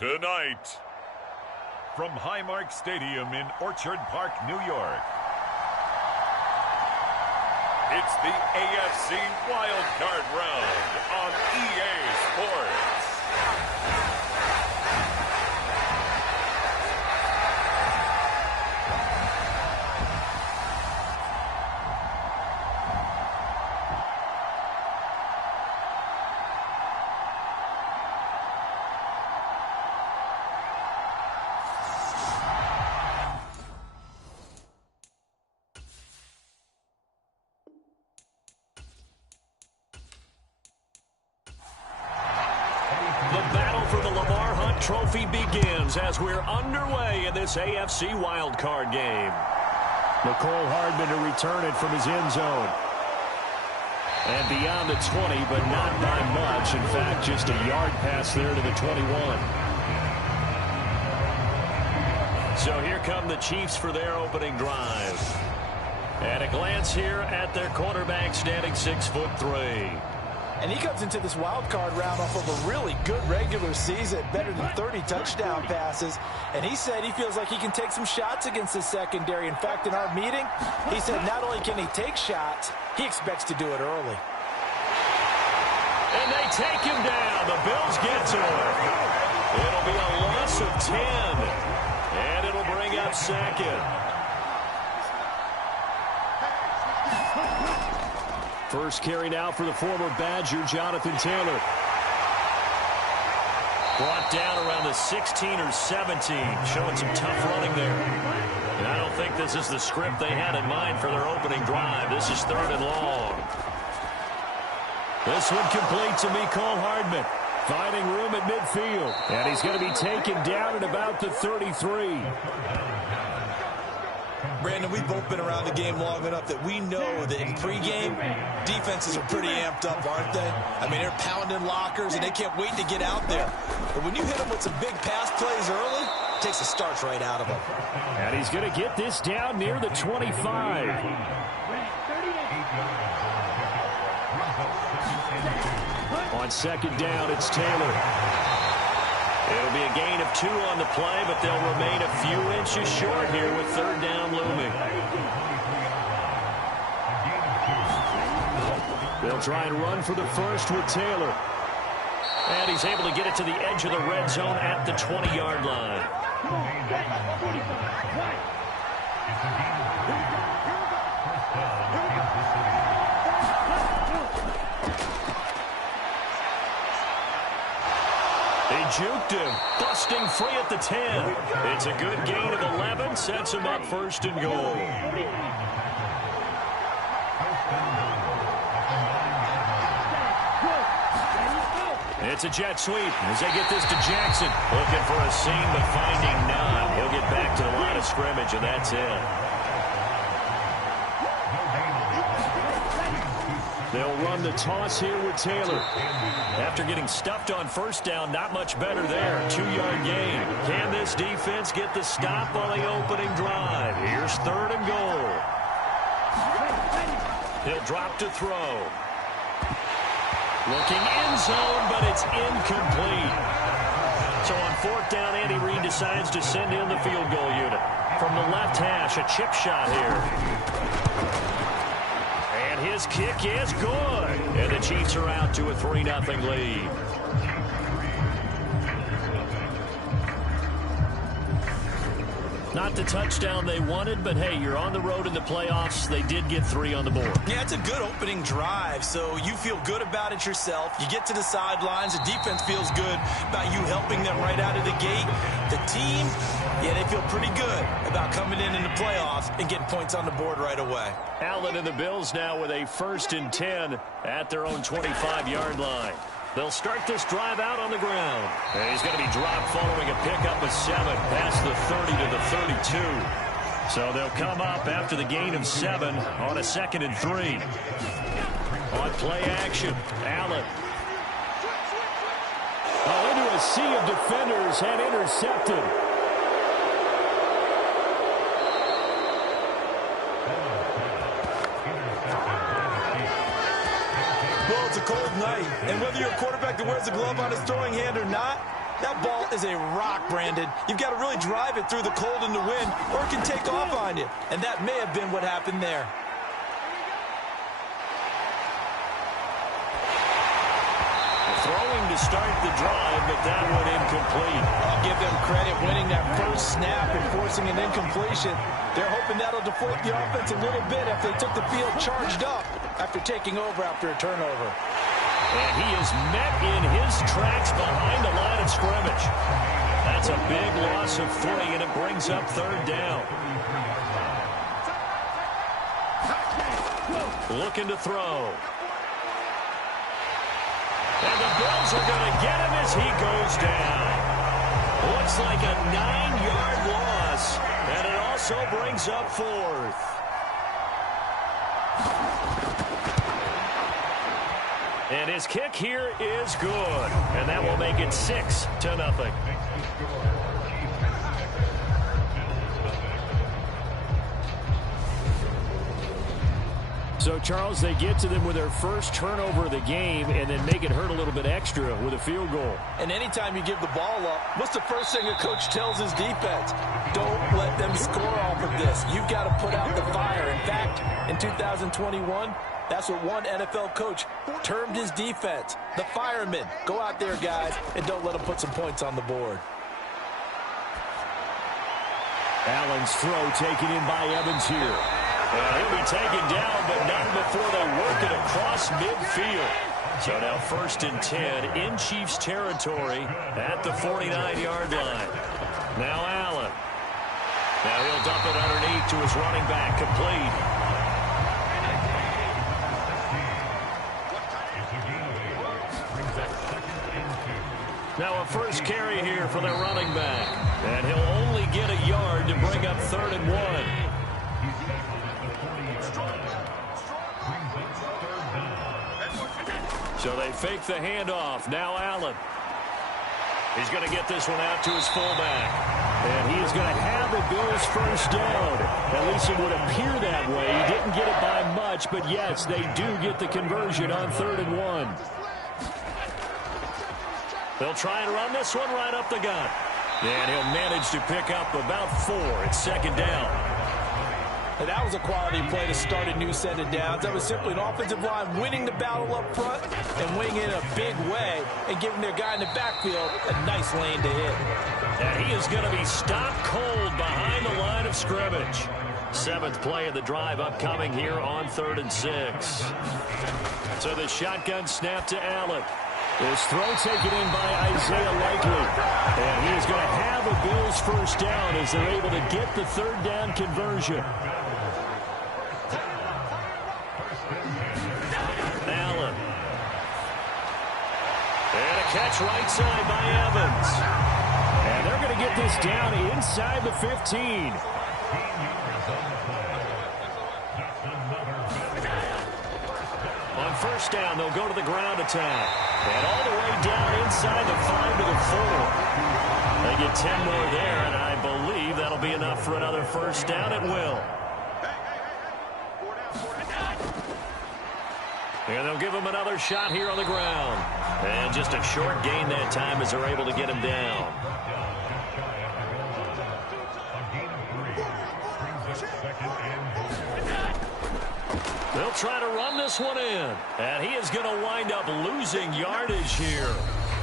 Tonight, from Highmark Stadium in Orchard Park, New York, it's the AFC Wild Card Round on EA Sports. Trophy begins as we're underway in this AFC wildcard game. Mecole Hardman to return it from his end zone. And beyond the 20, but not by much. In fact, just a yard pass there to the 21. So here come the Chiefs for their opening drive. At a glance here at their quarterback, standing 6'3". And he comes into this wild card round off of a really good regular season, better than 30 touchdown passes. And he said he feels like he can take some shots against the secondary. In fact, in our meeting, he said not only can he take shots, he expects to do it early. And they take him down. The Bills get to him. It'll be a loss of 10. And it'll bring up second. First carry now for the former Badger, Jonathan Taylor. Brought down around the 16 or 17, showing some tough running there. And I don't think this is the script they had in mind for their opening drive. This is 3rd and long. This one complete to Mecole Hardman, finding room at midfield. And he's going to be taken down at about the 33. Brandon, we've both been around the game long enough that we know that in pregame, defenses are pretty amped up, aren't they? I mean, they're pounding lockers, and they can't wait to get out there. But when you hit them with some big pass plays early, it takes the starch right out of them. And he's going to get this down near the 25. On second down, it's Taylor. It'll be a gain of 2 on the play, but they'll remain a few inches short here with 3rd down looming. They'll try and run for the first with Taylor. And he's able to get it to the edge of the red zone at the 20-yard line. They juked him, busting free at the 10. It's a good gain of 11, sets him up 1st and goal. It's a jet sweep as they get this to Jackson. Looking for a seam, but finding none. He'll get back to the line of scrimmage, and that's it. They'll run the toss here with Taylor. After getting stuffed on 1st down, not much better there. 2-yard gain. Can this defense get the stop on the opening drive? Here's 3rd and goal. He'll drop to throw. Looking end zone, but it's incomplete. So on 4th down, Andy Reid decides to send in the field goal unit. From the left hash, a chip shot here. His kick is good. And the Chiefs are out to a 3-0 lead. Not the touchdown they wanted, but hey, you're on the road in the playoffs. They did get 3 on the board. Yeah, it's a good opening drive, so you feel good about it yourself. You get to the sidelines. The defense feels good about you helping them right out of the gate. The team, yeah, they feel pretty good about coming in the playoffs and getting points on the board right away. Allen and the Bills now with a 1st and 10 at their own 25-yard line. They'll start this drive out on the ground. And he's going to be dropped following a pickup of 7 past the 30 to the 32. So they'll come up after the gain of 7 on a 2nd and 3. On play action, Allen. Into a sea of defenders and intercepted. Well, it's a cold night, and whether you're a quarterback that wears a glove on his throwing hand or not, That ball is a rock, Brandon. You've got to really drive it through the cold and the wind, or it can take off on you. And that may have been what happened there. Throwing to start the drive, but that one incomplete. I'll give them credit winning that first snap and forcing an incompletion. They're hoping that'll deflate the offense a little bit if they took the field charged up after taking over after a turnover. And he is met in his tracks behind the line of scrimmage. That's a big loss of 3, and it brings up third down. Looking to throw. And the Bills are going to get him as he goes down. Looks like a 9-yard loss, and it also brings up 4th. And his kick here is good, and that will make it 6-0. So, Charles, they get to them with their first turnover of the game and then make it hurt a little bit extra with a field goal. And anytime you give the ball up, what's the first thing a coach tells his defense? Don't let them score off of this. You've got to put out the fire. In fact, in 2021, that's what one NFL coach termed his defense, the firemen. Go out there, guys, and don't let them put some points on the board. Allen's throw taken in by Evans here. And he'll be taken down, but not before they work it across midfield. So now 1st and 10 in Chiefs territory at the 49-yard line. Now Allen. Now he'll dump it underneath to his running back, complete. Now a first carry here for their running back. And he'll only get a yard to bring up 3rd and 1. So they fake the handoff. Now Allen. He's going to get this one out to his fullback. And he is going to have the Bills first down. At least it would appear that way. He didn't get it by much, but yes, they do get the conversion on 3rd and 1. They'll try and run this one right up the gut. And he'll manage to pick up about 4. It's 2nd down. And that was a quality play to start a new set of downs. That was simply an offensive line winning the battle up front and winning it in a big way and giving their guy in the backfield a nice lane to hit. And he is going to be stopped cold behind the line of scrimmage. 7th play of the drive upcoming here on 3rd and 6. So the shotgun snap to Allen. This throw taken in by Isaiah Likely. And he is going to have a Bills first down as they're able to get the 3rd down conversion. Allen. And a catch right side by Evans. And they're going to get this down inside the 15. On first down, they'll go to the ground attack. And all the way down inside the 5 to the 4. They get 10 more there, and I believe that'll be enough for another first down. It will. And they'll give him another shot here on the ground. And just a short gain that time as they're able to get him down. They'll try to run this one in. And he is going to wind up losing yardage here,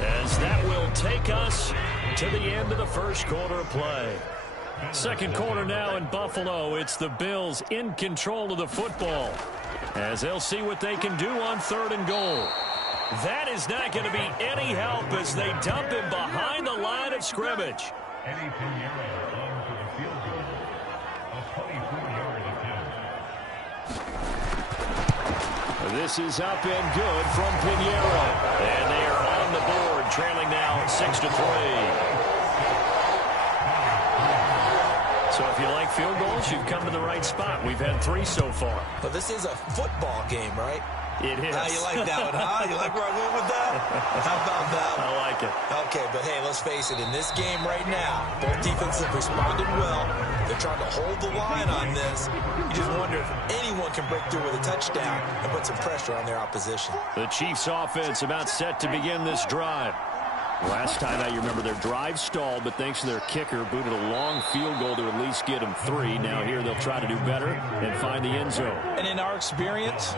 as that will take us to the end of the first quarter of play. 2nd quarter now in Buffalo. It's the Bills in control of the football, as they'll see what they can do on 3rd and goal. That is not going to be any help as they dump him behind the line of scrimmage. This is up and good from Pinheiro. And they are on the board, trailing now 6-3. So if you like field goals, you've come to the right spot. We've had 3 so far. But this is a football game, right? It is. You like that one, huh? You like where I went with that? How about that? I like it. Okay, but hey, let's face it. In this game right now, both defenses have responded well. They're trying to hold the line on this. You just wonder if anyone can break through with a touchdown and put some pressure on their opposition. The Chiefs offense about set to begin this drive. Last time out, you remember their drive stalled, but thanks to their kicker, booted a long field goal to at least get them 3. Now here they'll try to do better and find the end zone. And in our experience,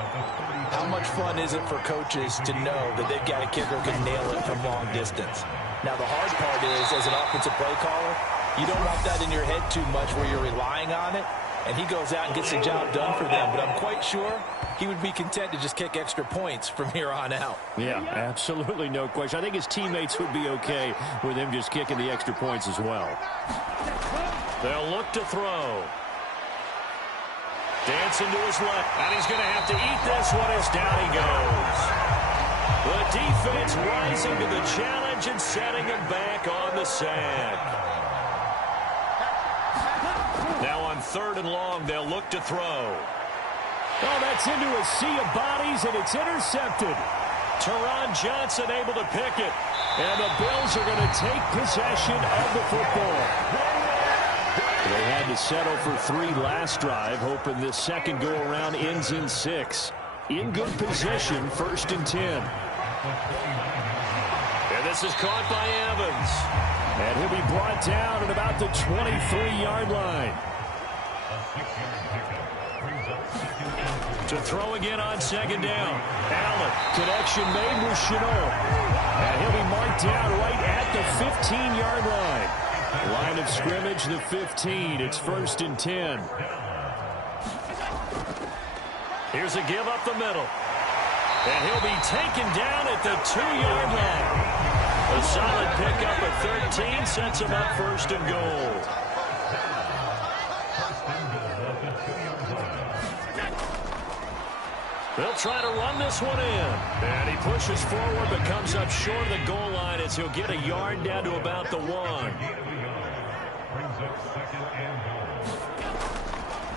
how much fun is it for coaches to know that they've got a kicker who can nail it from long distance? Now the hard part is, as an offensive play caller, you don't want that in your head too much where you're relying on it, and he goes out and gets the job done for them. But I'm quite sure he would be content to just kick extra points from here on out. Yeah, absolutely no question. I think his teammates would be okay with him just kicking the extra points as well. They'll look to throw. Dancing to his left, and he's going to have to eat this one as down he goes. The defense rising to the challenge and setting him back on the sack. Now on 3rd and long, they'll look to throw. Oh, that's into a sea of bodies, and it's intercepted. Teron Johnson able to pick it. And the Bills are going to take possession of the football. They had to settle for 3 last drive, hoping this second go-around ends in 6. In good position, 1st and 10. And this is caught by Evans. And he'll be brought down at about the 23-yard line. To throw again on 2nd down. Allen, connection made with Shenault. And he'll be marked down right at the 15-yard line. Line of scrimmage, the 15. It's 1st and 10. Here's a give up the middle. And he'll be taken down at the 2-yard line. A solid pickup of 13 sets him up 1st and goal. They'll try to run this one in. And he pushes forward but comes up short of the goal line as he'll get a yard down to about the 1.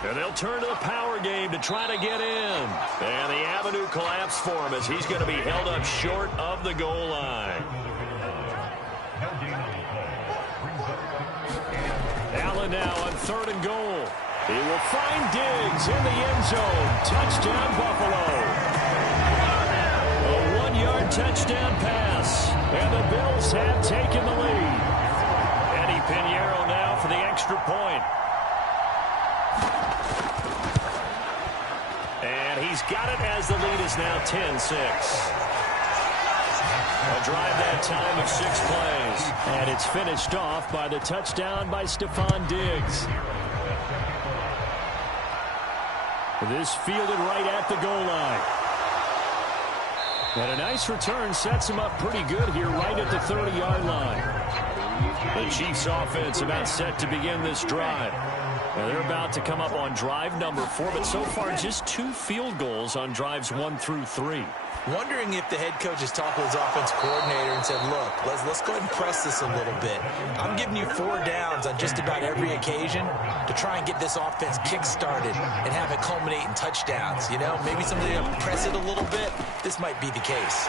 And they'll turn to the power game to try to get in. And the avenue collapsed for him as he's going to be held up short of the goal line. Allen now on 3rd and goal. He will find Diggs in the end zone. Touchdown, Buffalo. A 1-yard touchdown pass. And the Bills have taken the lead. Eddie Pinheiro now for the extra point. And he's got it as the lead is now 10-6. A drive that time of 6 plays. And it's finished off by the touchdown by Stephon Diggs. This fielded right at the goal line. And a nice return sets him up pretty good here right at the 30-yard line. The Chiefs offense about set to begin this drive. Now they're about to come up on drive number 4, but so far just 2 field goals on drives 1 through 3. Wondering if the head coach has talked with his offense coordinator and said, look, let's go ahead and press this a little bit. I'm giving you 4 downs on just about every occasion to try and get this offense kick-started and have it culminate in touchdowns. You know, maybe somebody to press it a little bit. This might be the case.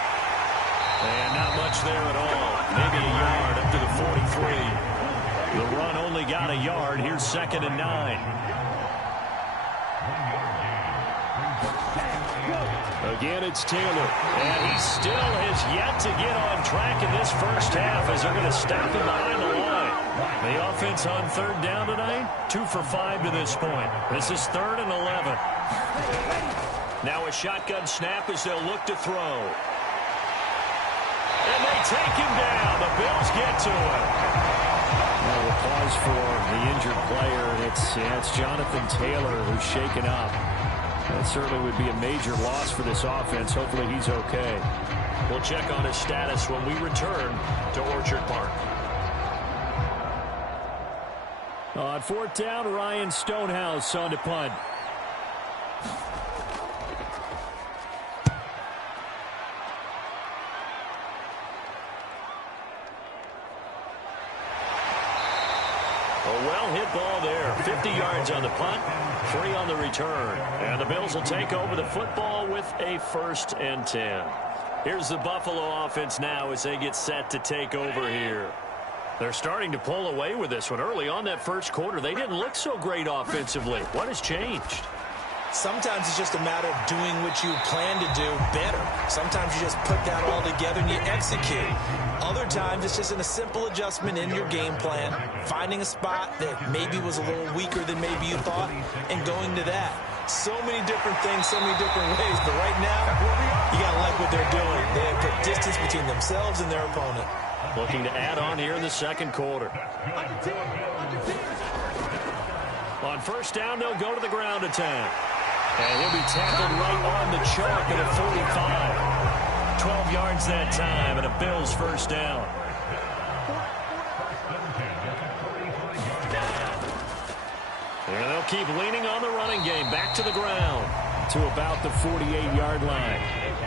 And not much there at all. Maybe a yard up to the 43. The run only got a yard. Here's 2nd and 9. Again, it's Taylor. And he still has yet to get on track in this first half as they're going to stop him behind the line. The offense on 3rd down tonight, 2 for 5 to this point. This is 3rd and 11. Now a shotgun snap as they'll look to throw. And they take him down. The Bills get to him. Now we'll pause for the injured player. It's Jonathan Taylor who's shaken up. That certainly would be a major loss for this offense. Hopefully he's okay. We'll check on his status when we return to Orchard Park. On 4th down, Ryan Stonehouse on to punt. A well-hit ball there. 50 yards on the punt, 3 on the return. And the Bills will take over the football with a 1st and 10. Here's the Buffalo offense now as they get set to take over here. They're starting to pull away with this one. Early on that first quarter, they didn't look so great offensively. What has changed? Sometimes it's just a matter of doing what you plan to do better. Sometimes you just put that all together and you execute. Other times it's just a simple adjustment in your game plan, finding a spot that maybe was a little weaker than maybe you thought, and going to that. So many different things, so many different ways, but right now, you got to like what they're doing. They have put distance between themselves and their opponent. Looking to add on here in the second quarter. On first down, they'll go to the ground attack. And he'll be tackled right on the chalk at a 45. 12 yards that time, and a Bills first down. And they'll keep leaning on the running game. Back to the ground to about the 48-yard line.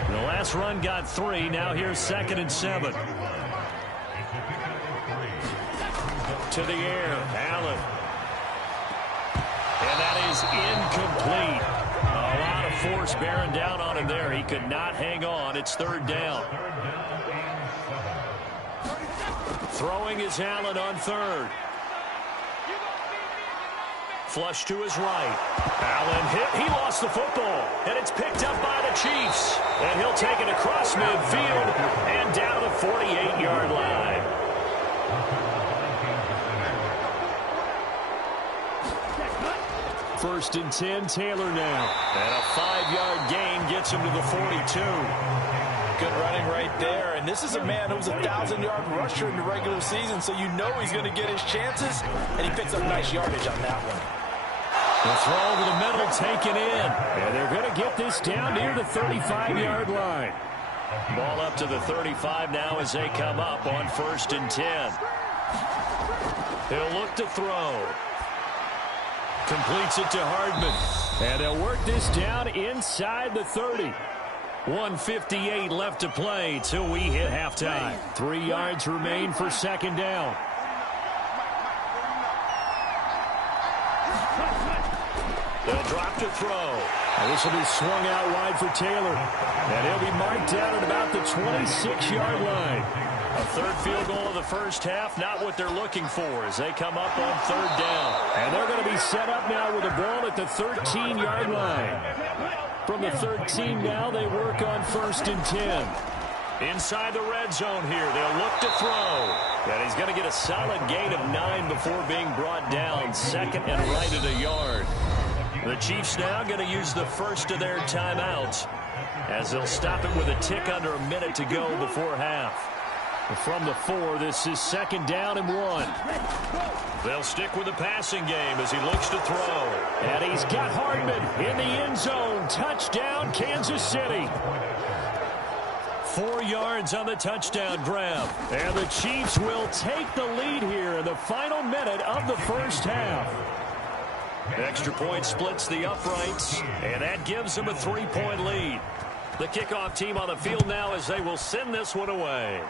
The last run got 3. Now here's 2nd and 7. To the air, Allen. And that is incomplete. A lot of force bearing down on him there. He could not hang on. It's 3rd down. Throwing is Allen on 3rd. Flush to his right. Allen hit. He lost the football. And it's picked up by the Chiefs. And he'll take it across midfield and down the 48-yard line. First and 10, Taylor now. And a 5-yard gain gets him to the 42. Good running right there. And this is a man who was a 1,000-yard rusher in the regular season, so you know he's going to get his chances. And he picks up nice yardage on that one. The throw over the middle taken in. And they're going to get this down near the 35-yard line. Ball up to the 35 now as they come up on first and 10. He'll look to throw. Completes it to Hardman. And they'll work this down inside the 30. 1:58 left to play till we hit halftime. 3 yards remain for 2nd down. They'll drop to throw. And this will be swung out wide for Taylor. And he'll be marked down at about the 26-yard line. A 3rd field goal of the first half, not what they're looking for as they come up on 3rd down. And they're going to be set up now with the ball at the 13-yard line. From the 13 now, they work on first and 10. Inside the red zone here, they'll look to throw. And he's going to get a solid gain of 9 before being brought down. 2nd and right at a yard. The Chiefs now going to use the first of their timeouts as they'll stop it with a tick under a minute to go before half. From the 4, this is 2nd down and 1. They'll stick with the passing game as he looks to throw. And he's got Hardman in the end zone. Touchdown, Kansas City. 4 yards on the touchdown grab. And the Chiefs will take the lead here in the final minute of the first half. Extra point splits the uprights, and that gives them a 3-point lead. The kickoff team on the field now as they will send this one away.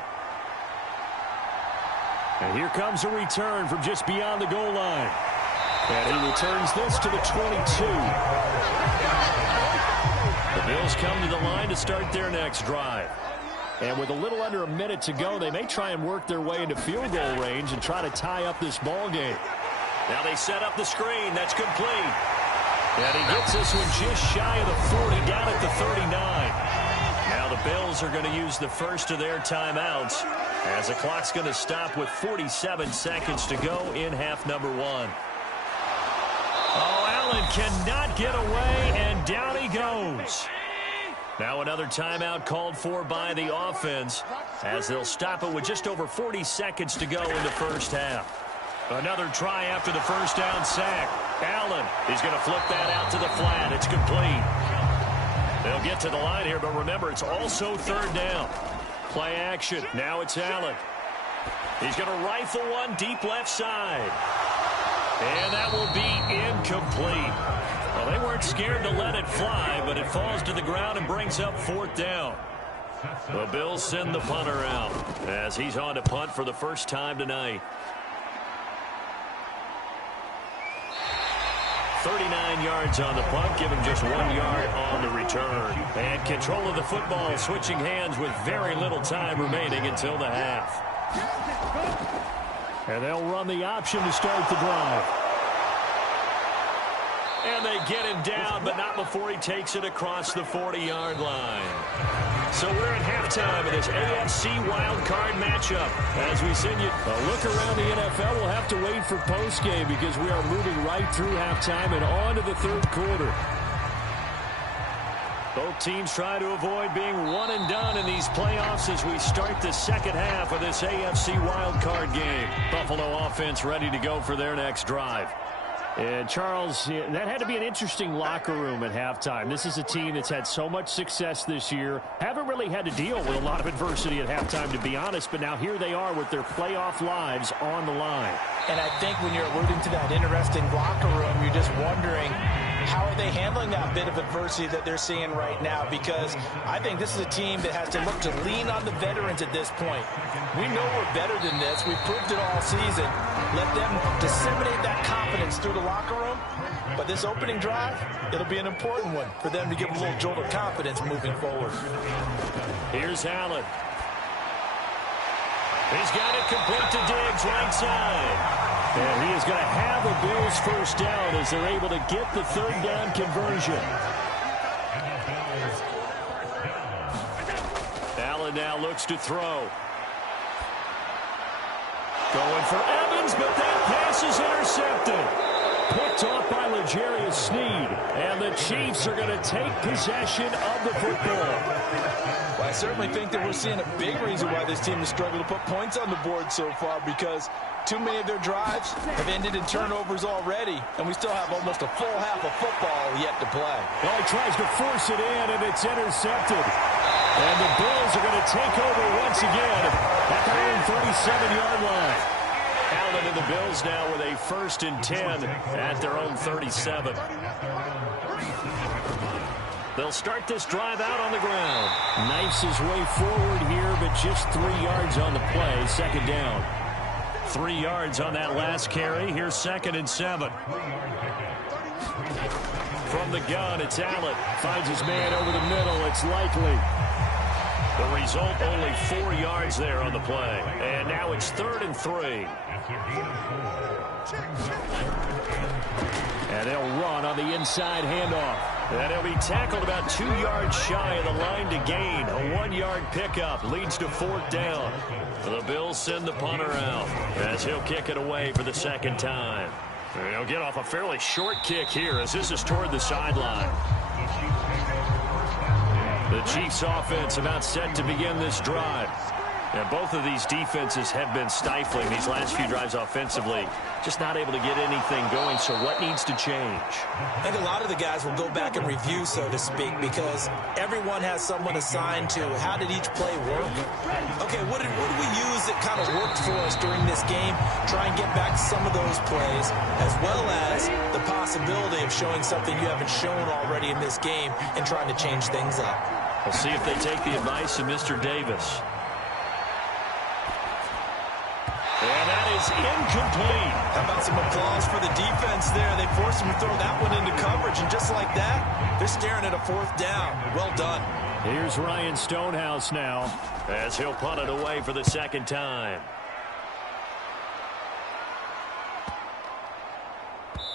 And here comes a return from just beyond the goal line. And he returns this to the 22. The Bills come to the line to start their next drive. And with a little under a minute to go, they may try and work their way into field goal range and try to tie up this ball game. Now they set up the screen. That's complete. And he gets this one just shy of the 40, down at the 39. Now the Bills are going to use the first of their timeouts as the clock's going to stop with 47 seconds to go in half number 1. Oh, Allen cannot get away, and down he goes. Now another timeout called for by the offense as they'll stop it with just over 40 seconds to go in the first half. Another try after the first down sack. Allen is going to flip that out to the flat. It's complete. They'll get to the line here, but remember, it's also 3rd down. Play action. Now it's Allen. He's going to rifle one deep left side. And that will be incomplete. Well, they weren't scared to let it fly, but it falls to the ground and brings up 4th down. The Bills send the punter out as he's on to punt for the first time tonight. 39 yards on the punt, give him just 1 yard on the return. And control of the football switching hands with very little time remaining until the half. And they'll run the option to start the drive. And they get him down, but not before he takes it across the 40-yard line. So we're at halftime of this AFC wildcard matchup. As we send you a look around the NFL, we'll have to wait for postgame because we are moving right through halftime and on to the third quarter. Both teams try to avoid being one and done in these playoffs as we start the second half of this AFC wildcard game. Buffalo offense ready to go for their next drive. And Charles, that had to be an interesting locker room at halftime. This is a team that's had so much success this year. Haven't really had to deal with a lot of adversity at halftime, to be honest. But now here they are with their playoff lives on the line. And I think when you're alluding to that interesting locker room, you're just wondering, how are they handling that bit of adversity that they're seeing right now? Because I think this is a team that has to look to lean on the veterans at this point. We know we're better than this. We've proved it all season. Let them disseminate that confidence through the locker room. But this opening drive, it'll be an important one for them to give a little jolt of confidence moving forward. Here's Allen. He's got it complete to Diggs, right side. And he is going to have a Bills first down as they're able to get the third down conversion. Allen now looks to throw. Going for Evans, but that pass is intercepted. Picked off by L'Jarius Sneed. And the Chiefs are going to take possession of the football. Well, I certainly think that we're seeing a big reason why this team has struggled to put points on the board so far, because too many of their drives have ended in turnovers already, and we still have almost a full half of football yet to play. Well, he tries to force it in, and it's intercepted. And the Bills are going to take over once again at their own 37-yard line. Allen and the Bills now with a 1st and 10 at their own 37. They'll start this drive out on the ground. Knifes his way forward here, but just 3 yards on the play. Second down. 3 yards on that last carry. Here's 2nd and 7. From the gun, it's Allen. Finds his man over the middle. It's Likely. The result, only 4 yards there on the play. And now it's 3rd and 3. And they'll run on the inside handoff. And he'll be tackled about 2 yards shy of the line to gain. A 1-yard pickup leads to 4th down. The Bills send the punter out as he'll kick it away for the second time. And he'll get off a fairly short kick here as this is toward the sideline. The Chiefs offense about set to begin this drive. And both of these defenses have been stifling these last few drives offensively. Just not able to get anything going, so what needs to change? I think a lot of the guys will go back and review, so to speak, because everyone has someone assigned to how did each play work. Okay, what did we use that kind of worked for us during this game? Try and get back to some of those plays, as well as the possibility of showing something you haven't shown already in this game and trying to change things up. We'll see if they take the advice of Mr. Davis. And that is incomplete. How about some applause for the defense there? They forced him to throw that one into coverage, and just like that, they're staring at a 4th down. Well done. Here's Ryan Stonehouse now, as he'll punt it away for the second time.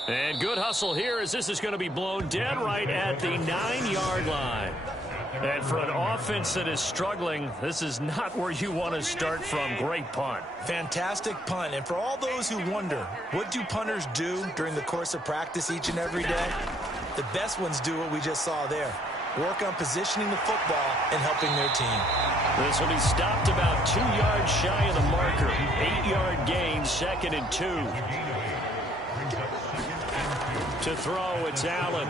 And good hustle here as this is going to be blown dead right at the 9-yard line. And for an offense that is struggling, this is not where you want to start from. Great punt. Fantastic punt. And for all those who wonder, what do punters do during the course of practice each and every day? The best ones do what we just saw there. Work on positioning the football and helping their team. This will be stopped about 2 yards shy of the marker. 8-yard gain, 2nd and 2. To throw, it's Allen.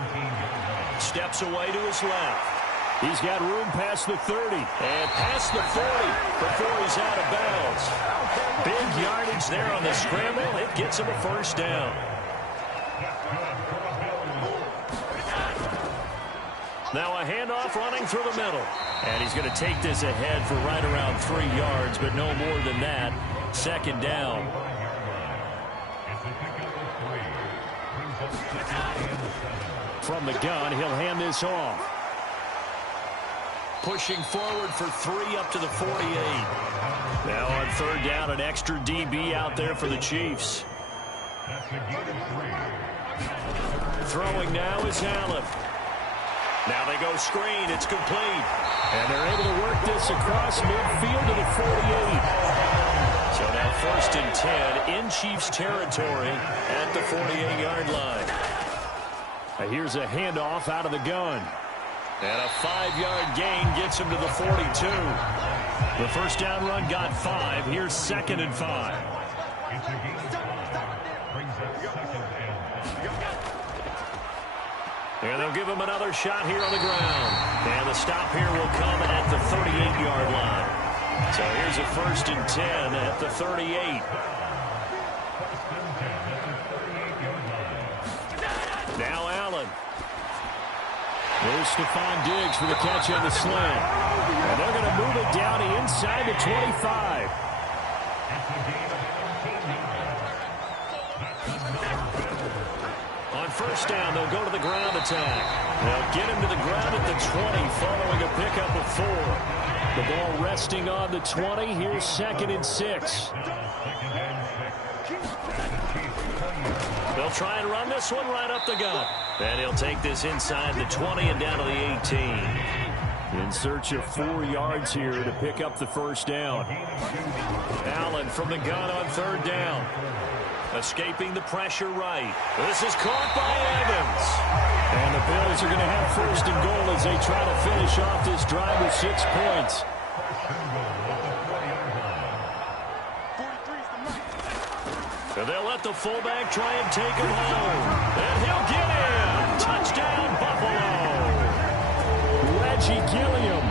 Steps away to his left. He's got room past the 30. And past the 40 before he's out of bounds. Big yardage there on the scramble. It gets him a 1st down. Now a handoff running through the middle. And he's going to take this ahead for right around 3 yards, but no more than that. 2nd down. From the gun, he'll hand this off. Pushing forward for 3 up to the 48. Now on 3rd down, an extra DB out there for the Chiefs. Throwing now is Allen. Now they go screen. It's complete. And they're able to work this across midfield to the 48. So now 1st and 10 in Chiefs territory at the 48-yard line. Here's a handoff out of the gun. And a 5-yard gain gets him to the 42. The first down run got 5. Here's 2nd and 5. And they'll give him another shot here on the ground. And the stop here will come at the 38-yard line. So here's a 1st and 10 at the 38. Now Allen. There's Stephon Diggs for the catch on the slant. And they're going to move it down inside the 25. On 1st down, they'll go to the ground attack. They'll get him to the ground at the 20 following a pickup of 4. The ball resting on the 20. Here's 2nd and 6. They'll try and run this one right up the gut. And he'll take this inside the 20 and down to the 18. In search of 4 yards here to pick up the first down. Allen from the gun on 3rd down. Escaping the pressure right. This is caught by Evans. And the Bills are going to have 1st and goal as they try to finish off this drive with 6 points. And they'll let the fullback try and take him home. And he'll get in. Touchdown, Buffalo. Reggie Gilliam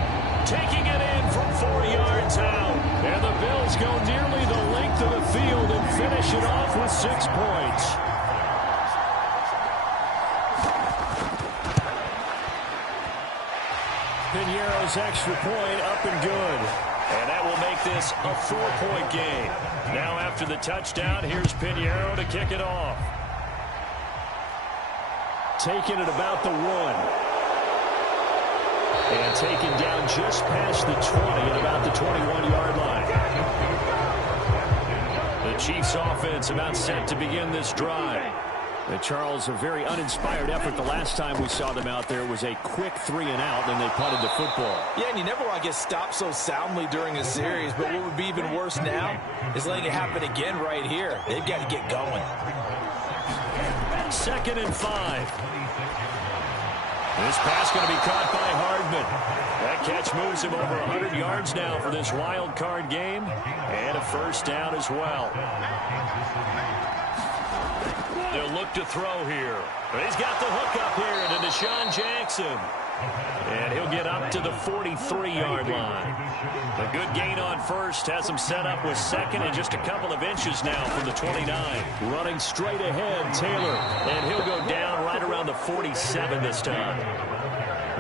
taking it in from 4 yards out. And the Bills go nearly the length of the field and finish it off with 6 points. Piñeiro's extra point up and good. And that will make this a 4-point game. Now after the touchdown, here's Piñeiro to kick it off. Taking it about the 1. And taken down just past the 20 at about the 21-yard line. The Chiefs offense about set to begin this drive. Charles, a very uninspired effort. The last time we saw them out there was a quick 3 and out, and they punted the football. Yeah, and you never want to get stopped so soundly during a series, but what would be even worse now is letting it happen again right here. They've got to get going. 2nd and 5. This pass going to be caught by Hardman. That catch moves him over 100 yards now for this wild card game, and a 1st down as well. They'll look to throw here. But he's got the hook up here to Deshaun Jackson. And he'll get up to the 43-yard line. A good gain on 1st has him set up with 2nd and just a couple of inches now from the 29. Running straight ahead, Taylor. And he'll go down right around the 47 this time.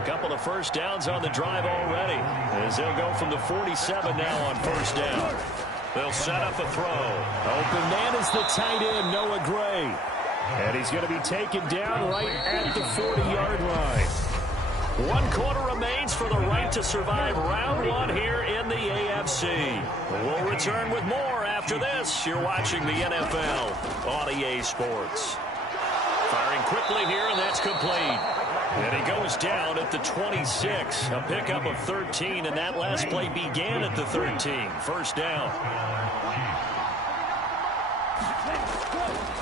A couple of 1st downs on the drive already, as they'll go from the 47 now on 1st down. They'll set up a throw. Open man is the tight end, Noah Gray. And he's going to be taken down right at the 40-yard line. 1 quarter remains for the right to survive round 1 here in the AFC. We'll return with more after this. You're watching the NFL on EA Sports. Firing quickly here, and that's complete. And he goes down at the 26. A pickup of 13, and that last play began at the 13. 1st down.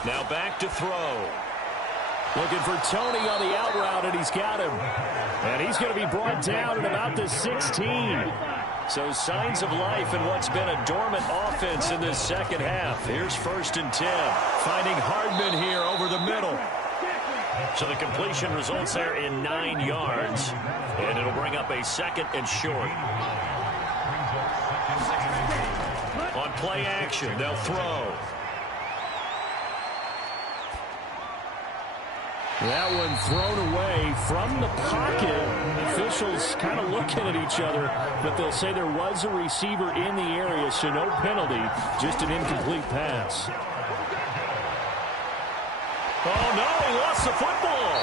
Now back to throw. Looking for Tony on the out route, and he's got him. And he's going to be brought down at about the 16. So signs of life in what's been a dormant offense in this second half. Here's 1st and 10. Finding Hardman here over the middle. So the completion results there in 9 yards. And it'll bring up a 2nd and short. On play action, they'll throw. That one thrown away from the pocket. Officials kind of looking at each other, but they'll say there was a receiver in the area, so no penalty, just an incomplete pass. Oh, no, he lost the football.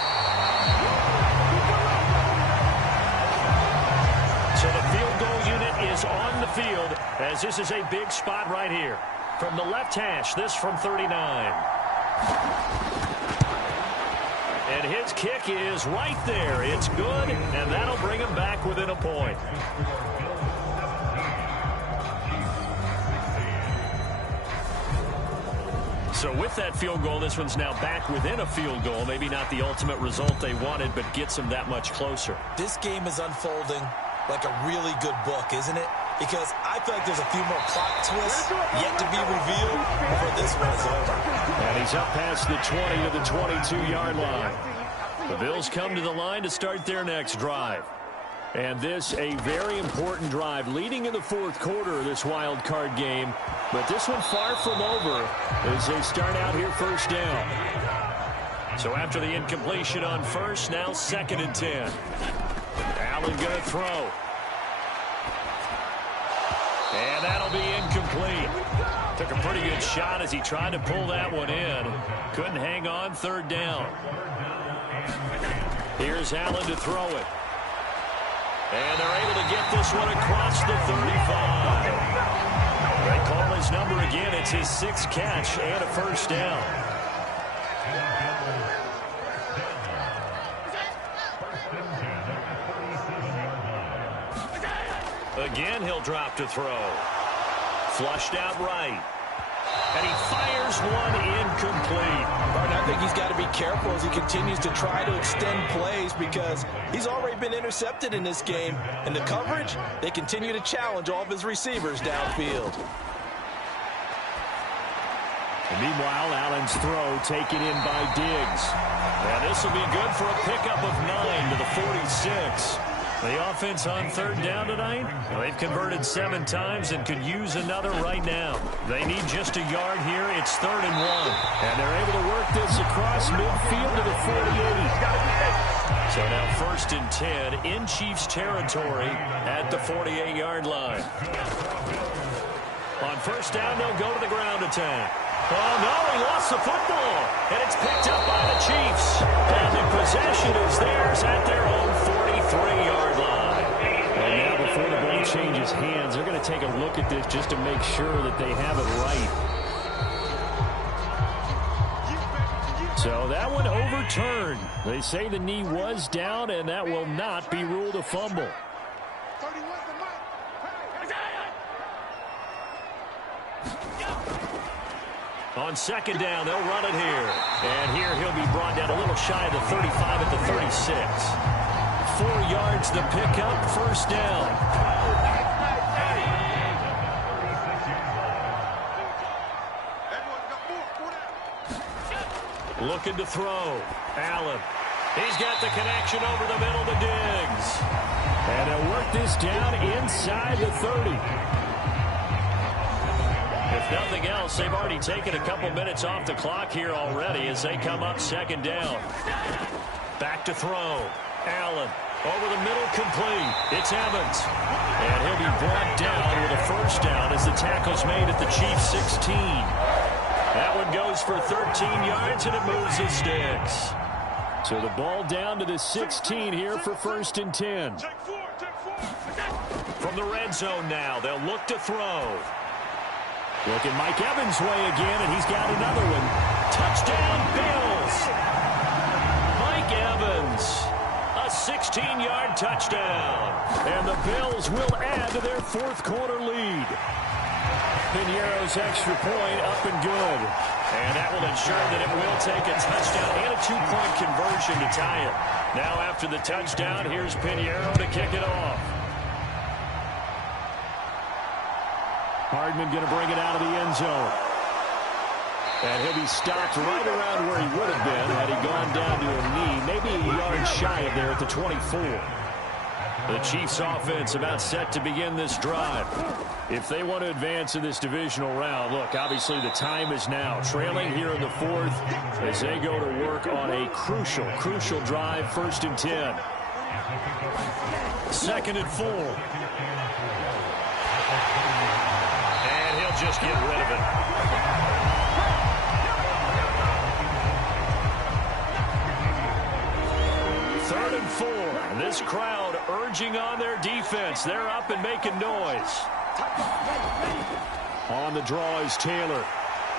So the field goal unit is on the field, as this is a big spot right here. From the left hash, this from 39. And his kick is right there. It's good, and that'll bring him back within a point. So with that field goal, this one's now back within a field goal. Maybe not the ultimate result they wanted, but gets them that much closer. This game is unfolding like a really good book, isn't it? Because I feel like there's a few more plot twists yet to be revealed before this one is over. And he's up past the 20 to the 22-yard line. The Bills come to the line to start their next drive. And this a very important drive leading in the fourth quarter of this wild card game. But this one far from over as they start out here first down. So after the incompletion on first, now 2nd and 10. Allen going to throw. And that'll be incomplete. Took a pretty good shot as he tried to pull that one in. Couldn't hang on, 3rd down. Here's Allen to throw it. And they're able to get this one across the 35. They call his number again. It's his 6th catch and a first down. Again, he'll drop to throw. Flushed out right. And he fires one incomplete. I think he's got to be careful as he continues to try to extend plays because he's already been intercepted in this game. And the coverage, they continue to challenge all of his receivers downfield. And meanwhile, Allen's throw taken in by Diggs. And this will be good for a pickup of 9 to the 46. The offense on 3rd down tonight, they've converted 7 times and could use another right now. They need just a yard here. It's 3rd and 1. And they're able to work this across midfield to the 48. So now 1st and 10 in Chiefs territory at the 48-yard line. On 1st down, they'll go to the ground attack. Oh, no, he lost the football. And it's picked up by the Chiefs. And the possession is theirs at their own 43-yard line. And now before the ball changes hands, they're going to take a look at this just to make sure that they have it right. So that one overturned. They say the knee was down, and that will not be ruled a fumble. On 2nd down, they'll run it here. And here he'll be brought down a little shy of the 35 at the 36. 4 yards the pickup, 1st down. Looking to throw. Allen. He's got the connection over the middle to Diggs. And they'll work this down inside the 30. If nothing else, they've already taken a couple minutes off the clock here already as they come up 2nd down. Back to throw. Allen over the middle, complete. It's Evans. And he'll be brought down with a 1st down as the tackle's made at the Chiefs' 16. That one goes for 13 yards and it moves the sticks. So the ball down to the 16 here for 1st and 10. From the red zone now, they'll look to throw. Looking Mike Evans' way again, and he's got another one. Touchdown, Bills! Mike Evans, a 16-yard touchdown. And the Bills will add to their 4th quarter lead. Piñeiro's extra point up and good. And that will ensure that it will take a touchdown and a 2-point conversion to tie it. Now after the touchdown, here's Piñeiro to kick it off. Hardman going to bring it out of the end zone. And he'll be stopped right around where he would have been had he gone down to a knee, maybe a yard shy of there at the 24. The Chiefs offense about set to begin this drive. If they want to advance in this divisional round, look, obviously the time is now. Trailing here in the 4th as they go to work on a crucial drive, 1st and 10. 2nd and 4. Just get rid of it. 3rd and 4. This crowd urging on their defense. They're up and making noise. On the draw is Taylor.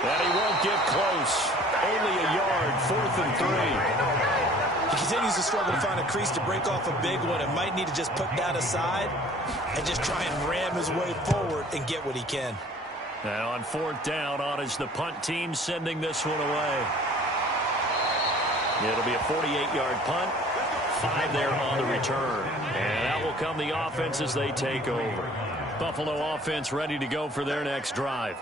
And he won't get close. Only a yard, 4th and 3. continues to struggle to find a crease to break off a big one and might need to just put that aside and just try and ram his way forward and get what he can. And on fourth down, on is the punt team sending this one away. It'll be a 48-yard punt. 5 there on the return. And that will come the offense as they take over. Buffalo offense ready to go for their next drive.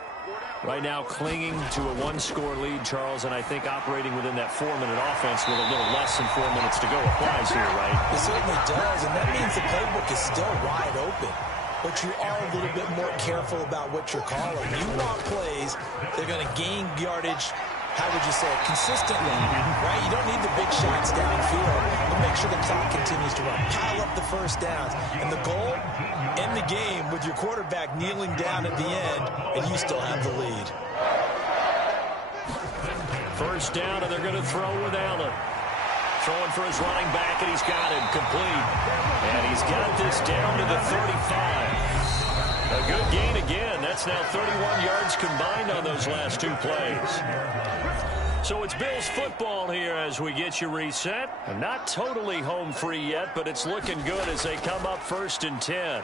Right now clinging to a one-score lead, Charles, and I think operating within that 4-minute offense with a little less than 4 minutes to go applies here, right? It certainly does, and that means the playbook is still wide open. But you are a little bit more careful about what you're calling. You want plays that are going to gain yardage, how would you say it, consistently, right? You don't need the big shots downfield, but make sure the clock continues to run. Pile up the first downs. And the goal, end the game with your quarterback kneeling down at the end, and you still have the lead. First down, and they're going to throw with Allen. Throwing for his running back, and he's got it complete. And he's got this down to the 35. A good gain again. That's now 31 yards combined on those last 2 plays. So it's Bills football here as we get you reset. Not totally home free yet, but it's looking good as they come up 1st and 10.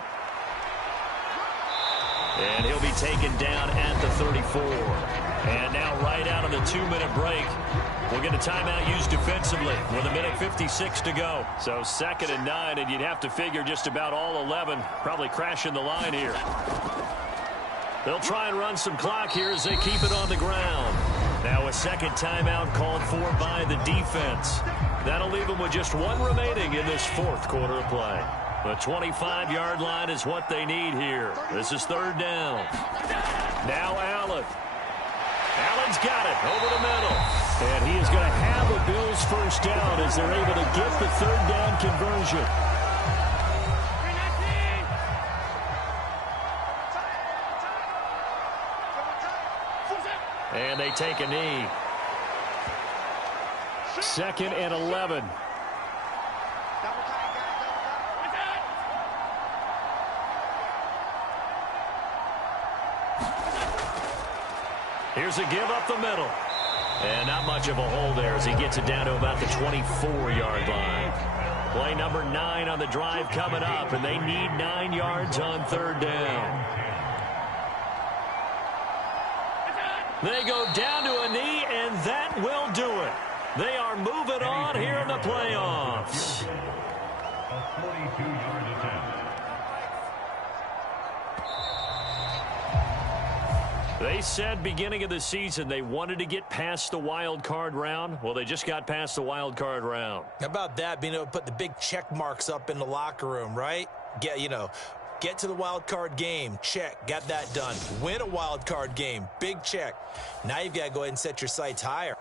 And he'll be taken down at the 34. And now right out of the 2-minute break, we'll get a timeout used defensively with 1:56 to go. So 2nd and 9, and you'd have to figure just about all 11 probably crashing the line here. They'll try and run some clock here as they keep it on the ground. Now a second timeout called for by the defense. That'll leave them with just 1 remaining in this 4th quarter of play. The 25-yard line is what they need here. This is 3rd down. Now Allen. Allen's got it over the middle. And he is going to have a Bills first down as they're able to get the 3rd down conversion. And they take a knee. 2nd and 11. Here's a give up the middle. And not much of a hole there as he gets it down to about the 24-yard line. Play number 9 on the drive coming up, and they need 9 yards on 3rd down. They go down to a knee, and that will do it. They are moving on here in the playoffs. A 42-yard attempt. They said beginning of the season they wanted to get past the wild card round. Well, they just got past the wild card round. How about that, being able to put the big check marks up in the locker room, right? Get to the wild card game, check, got that done. Win a wild card game, big check. Now you've got to go ahead and set your sights higher.